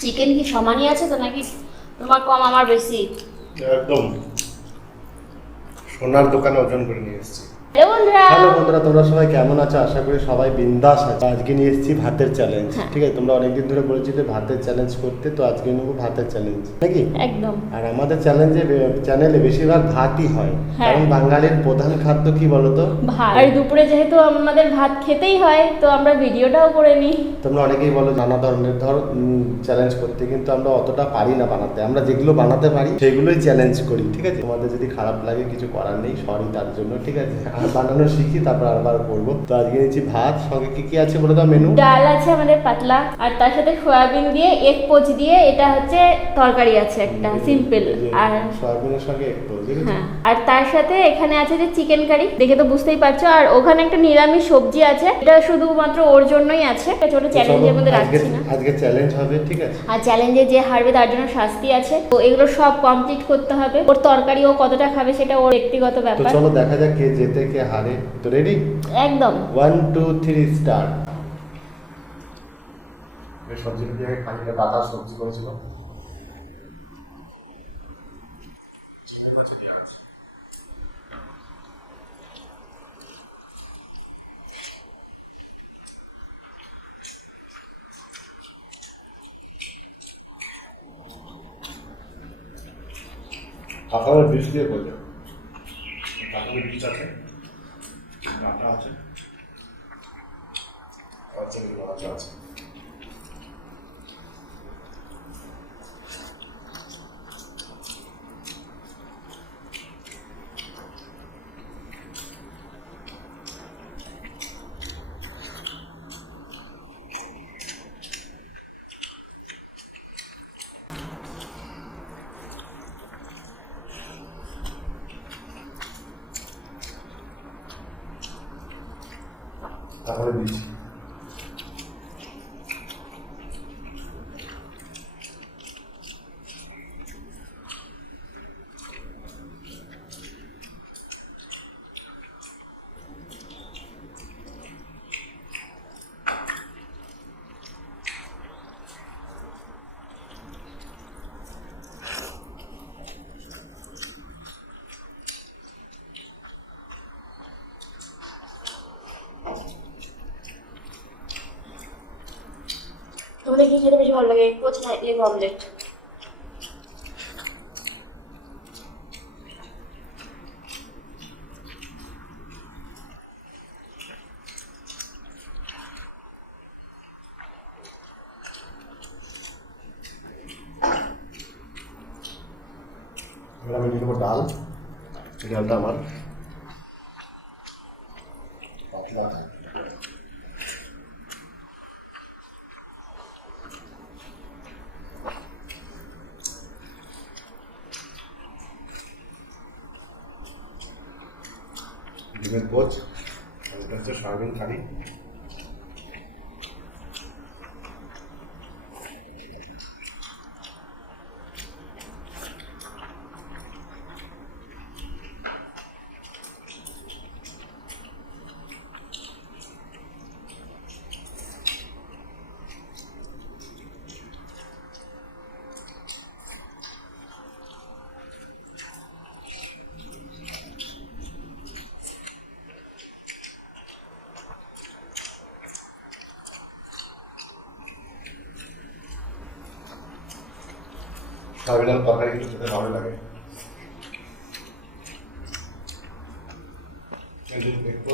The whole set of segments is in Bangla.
চিকেন কি সমানই আছে তো নাকি? তোমার কম, আমার বেশি। একদম। সোনার দোকানে ওজন করে নিয়ে এসেছি। হ্যালো বন্ধুরা। তোমরা সবাই কেমন আছো? আশা করি সবাই বিন্দাস আছে। আজকে নিয়ে এসেছি ভাতের চ্যালেঞ্জ হ্যাঁ। ঠিক আছে তোমরা অনেকদিন ধরে বলেছিলে ভাতের চ্যালেঞ্জ করতে তো আজকে নেব ভাতের চ্যালেঞ্জ নাকি? একদম। আর আমাদের চ্যালেঞ্জে চ্যানেলে বেশিরভাগ ভাতই হয়। কারণ বাঙালির প্রধান খাদ্য কি বলতো? ভাত। আর দুপুরে যেহেতু আমাদের ভাত খেতেই হয় তো আমরা ভিডিওটাও করে নিই। তোমরা অনেকেই বলো নানা ধরনের ধর চ্যালেঞ্জ করতে কিন্তু আমরা অতটা পারি না বানাতে। আমরা যেগুলো বানাতে পারি সেগুলোই চ্যালেঞ্জ করি ঠিক আছে? তোমাদের যদি খারাপ লাগে কিছু করার নেই সরি তার জন্য ঠিক আছে? বানানো শিখি তারপর আবার করব। তো আজকে নিচ্ছি ভাত সঙ্গে কি কি আছে বলে দাও মেনু? ডাল আছে আমাদের পাতলা আর তার সাথে সয়াবিন দিয়ে এক পোচ দিয়ে এটা হচ্ছে তরকারি আছে একটা সিম্পল আর সয়াবিনের সঙ্গে ঠিক আছে হ্যাঁ আর তার সাথে এখানে আছে যে চিকেন কারি দেখে তো বুঝতেই পারছ আর ওখানে একটা নিরামিষ সবজি আছে এটা শুধুমাত্র ওর জন্যই আছে ছোট চ্যালেঞ্জের মধ্যে রাখছি না। আজকে চ্যালেঞ্জ হবে ঠিক আছে? আর চ্যালেঞ্জে যে হারবে তার জন্য শাস্তি আছে তো এগুলো সব কমপ্লিট করতে হবে ওর তরকারি ও কতটা খাবে সেটা ওর ব্যক্তিগত তো ব্যাপার। চলো দেখা যাক কে জেতে কে হারে? তো রেডি একদম। ওয়ান টু থ্রি স্টার্ট সবজি দিয়ে খানিকটা পাতা সবজি করেছিল। বীজ দিয়ে কাঁঠালের বীজ আছে। আছে আচ্ছা আচ্ছা আছে তারপরে বীজ তোমাদের কি খেতে বেশি ভালো লাগে না এগ অমলেট ডাল। ডালটা আমার। ডিমের কোচ এটা হচ্ছে সয়াবিন কারি সয়াবিনের তরকারি কিন্তু খেতে ভালো লাগে। একটু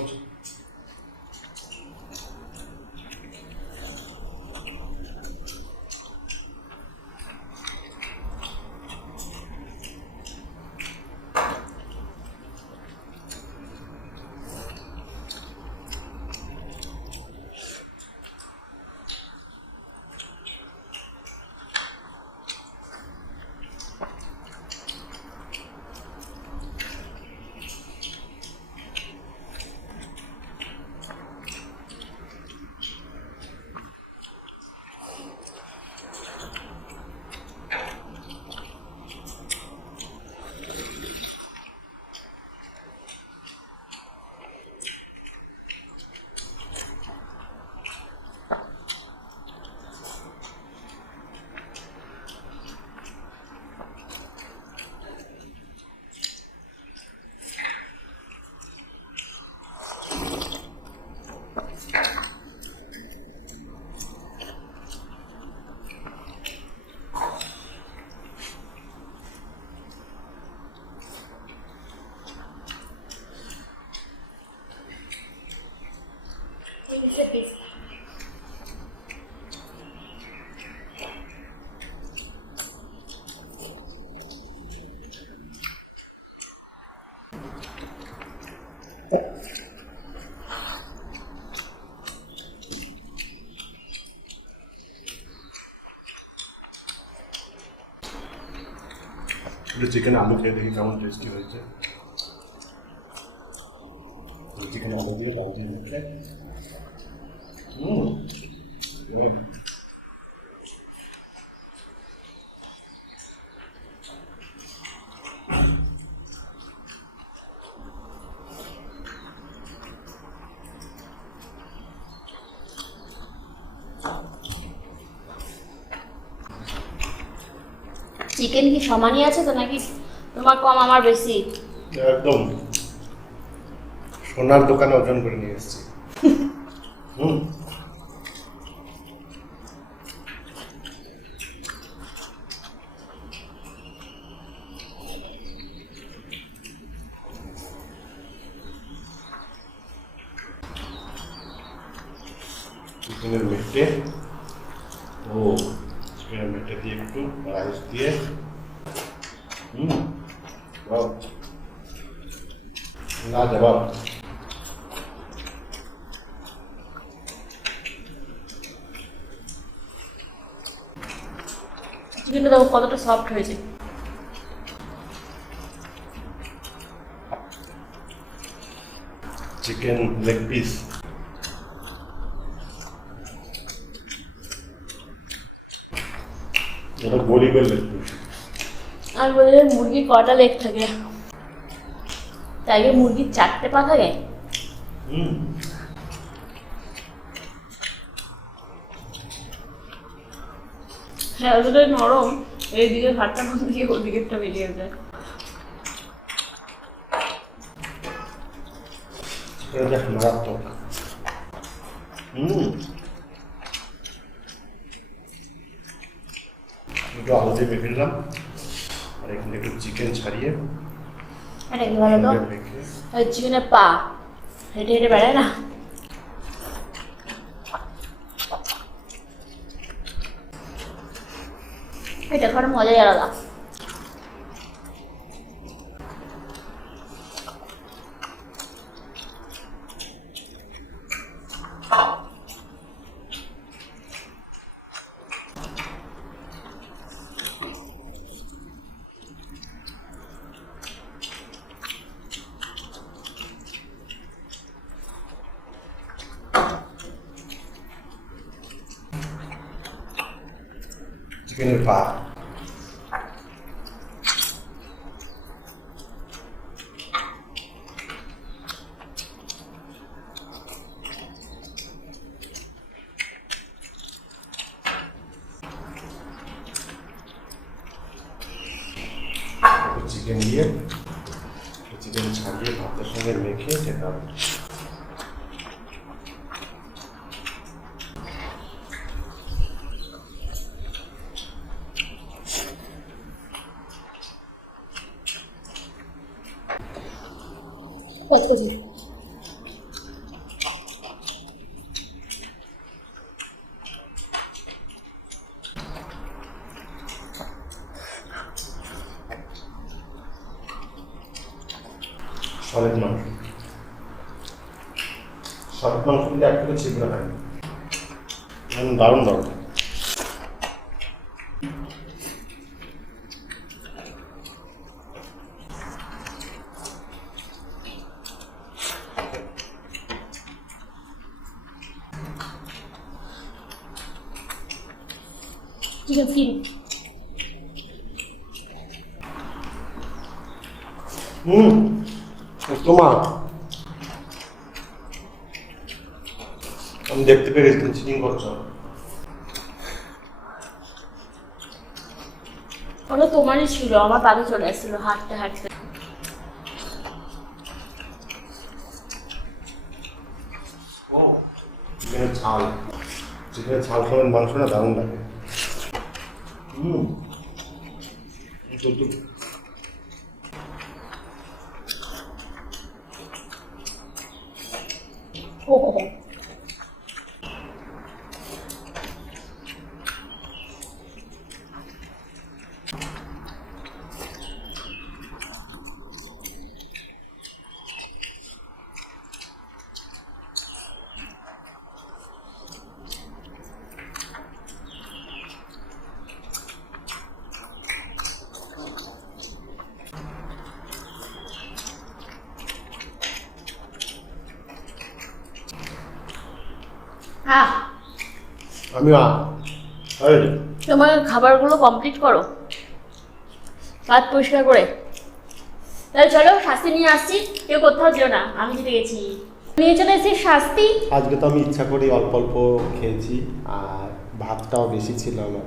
চিকেন আলু খেয়ে দেখি কেমন টেস্টি হয়েছে। চিকেন আলু দিয়ে হুম চিকেন কি সমানই আছে তো নাকি? তোমার কম আমার বেশি। একদম। সোনার দোকানে ওজন করে নিয়ে এসেছি। হুম। ও। চিকেনের মেটে দিয়ে একটু রাইস দিয়ে। হুম? বাহ। লাজবাব চিকেনটা দেখো কতটা সফট হয়েছে। চিকেন লেগ পিস এটা গরিবের লেগ পিস আর বলে মুরগি কটা লেগ থাকে? তাই আগে মুরগির চারটে পা থাকে? হুম। হ্যাঁ ওটা নরম। এইদিকে ভাতটা মধ্যে দিয়ে ওদিকেরটা বেরিয়ে যায়। এটা দেখ মারাত্মক। হুম। একটু আলু দিয়ে মেখে নিলাম। আর এখানে একটু চিকেন ছাড়িয়ে এটা কি ভালো তো ওই চিকেনের পা। হেঁটে হেঁটে বেড়ায় না? এটা খাওয়ার মজাই আলাদা। চিকেনের পা চিকেন দিয়ে চিকেন ছাড়িয়ে ভাতের সঙ্গে মেখে খেতে হবে কচি সলিড মাংস। সলিড মাংস কিন্তু একটু ছিদ্র হয়নি। দারুণ দারুণ। চিকেন ফিন হুম তোমার আমি দেখতে পেরেছি তুমি চিটিং করছ ওটা তোমারই ছিল আমার তাকে চলে আসছিল হাঁটতে হাঁটতে ঝাল চিকেনের ঝাল খাবেন মাংসটা দারুণ লাগে হুম কিন্তু ও হ্যাঁ আমি তোমার খাবারগুলো কমপ্লিট করো। হাত পরিষ্কার করে। তাহলে চলো শাস্তি নিয়ে আসছি। কেউ কোথাও যেও না আমি জিতে গেছি। নিয়ে চলে এসেছি শাস্তি। আজকে তো আমি ইচ্ছা করি অল্প অল্প খেয়েছি আর ভাতটাও বেশি ছিল আমার।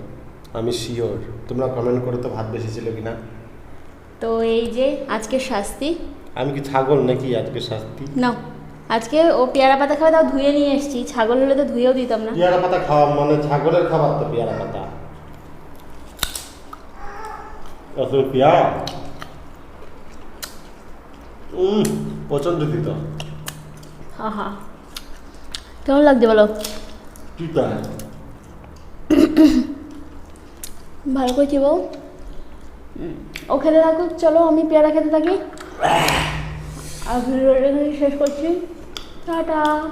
আমি শিওর তোমরা কমেন্ট করে তো ভাত বেশি ছিল কিনা। তো এই যে আজকের শাস্তি। আমি কি ছাগল নাকি আজকে শাস্তি? নাও আজকে ও পেয়ারা পাতা খাওয়া তাও ধুয়ে নিয়ে এসেছি। ছাগল হলে তো ধুয়েও দিতাম না। পেয়ারা পাতা খাওয়া মানে ছাগলের খাবার তো পেয়ারা পাতা। আসলে পেয়ারা উম প্রচণ্ড দিত হা হা কেমন লাগছে বলো? তাই ভালো করেছি বউ। ও খেতে থাকুক চলো আমি পেয়ারা খেতে থাকি। আর ভিডিওটা শেষ করছি। 哒哒